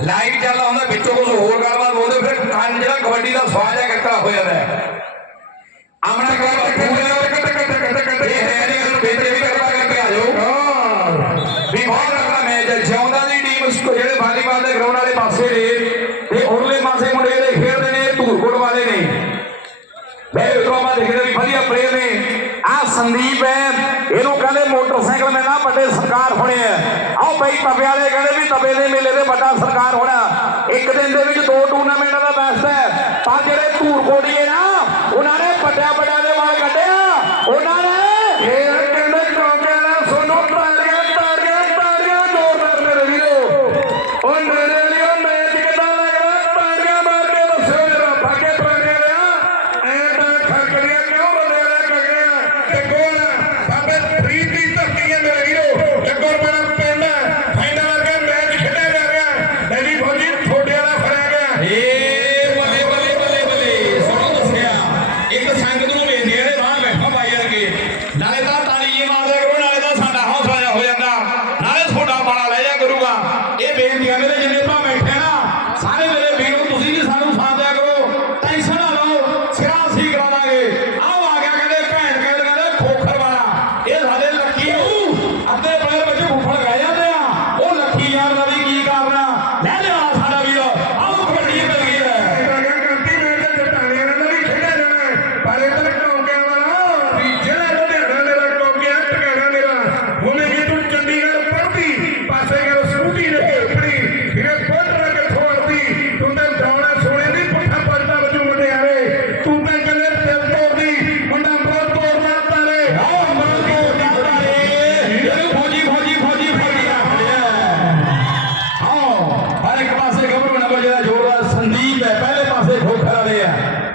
Live ਚੱਲਦਾ ਹੁੰਦਾ ਵਿੱਚੋਂ ਕੁਝ ਹੋਰ ਗੱਲਬਾਤ ਬੋਲਦੇ ਫਿਰ ਕੰਨ ਜਿਹੜਾ ਕਬੱਡੀ ਦਾ ਸਵਾਦ ਹੈ। ਕਿੱਕਾ ਹੋ ਜਾਂਦਾ ਆਮਣਾ ਕਬੱਡੀ ਵਧੀਆ ਨੇ। ਆ ਸੰਦੀਪ ਹੈ ਇਹਨੂੰ ਕਹਿੰਦੇ ਮੋਟਰਸਾਈਕਲ ਮੈਂ ਨਾ ਵੱਡੇ ਸਰਕਾਰ ਹੋਣੇ ਆ। ਉਹ ਬਈ ਤਵੇ ਵਾਲੇ ਕਹਿੰਦੇ ਵੀ ਤਬੇ ਦੇ ਮੇਲੇ ਦੇ ਵੱਡਾ ਸਰਕਾਰ ਹੋਣਾ। ਇੱਕ ਦਿਨ ਦੇ ਵਿੱਚ ਦੋ ਟੂਰਨਾਮੈਂਟਾਂ ਦਾ ਬੈਸਟ ਹੈ। ਪਰ ਜਿਹੜੇ ਧੂਰ ਕੋੜੀਏ ਨਾ, ਉਹਨਾਂ ਨੇ ਵੱਡਿਆ ਵੱਡਿਆ ਦੇ ਵਾਲ ਕੱਢਿਆ। ਉਹਨਾਂ ਨੇ ਫੇਰ நாளை ਨਦੀਬ ਹੈ ਪਹਿਲੇ ਪਾਸੇ ਖੋਖਰ ਵਾਲੇ ਆ।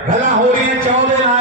ਗੱਲਾਂ ਹੋ ਰਹੀਆਂ ਚਾਹ ਦੇ ਨਾਲ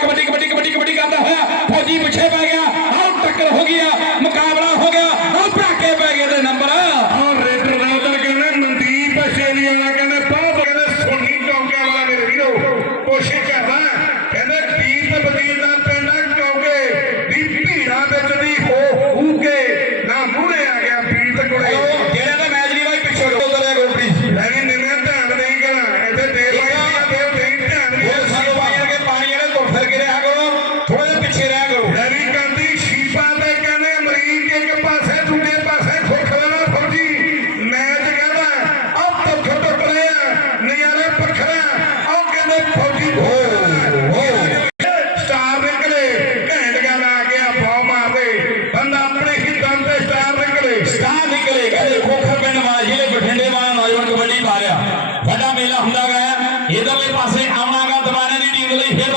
ਕਬੱਡੀ ਕਬੱਡੀ ਕਬੱਡੀ ਕਬੱਡੀ ਕਰਦਾ ਹੋਇਆ। ਫੌਜੀ ਪਿੱਛੇ ਪੈ ਗਿਆ। ਟੱਕਰ ਹੋ ਗਿਆ। ਮੇਲਾ ਹੁੰਦਾ ਹੁੰਦਾਗਾ ਇਧਰਲੇ ਪਾਸੇ ਆਉਣਾਗਾ ਦਵਾਨੇ ਦੀ ਟੀਮ ਲਈ ਫੇਰ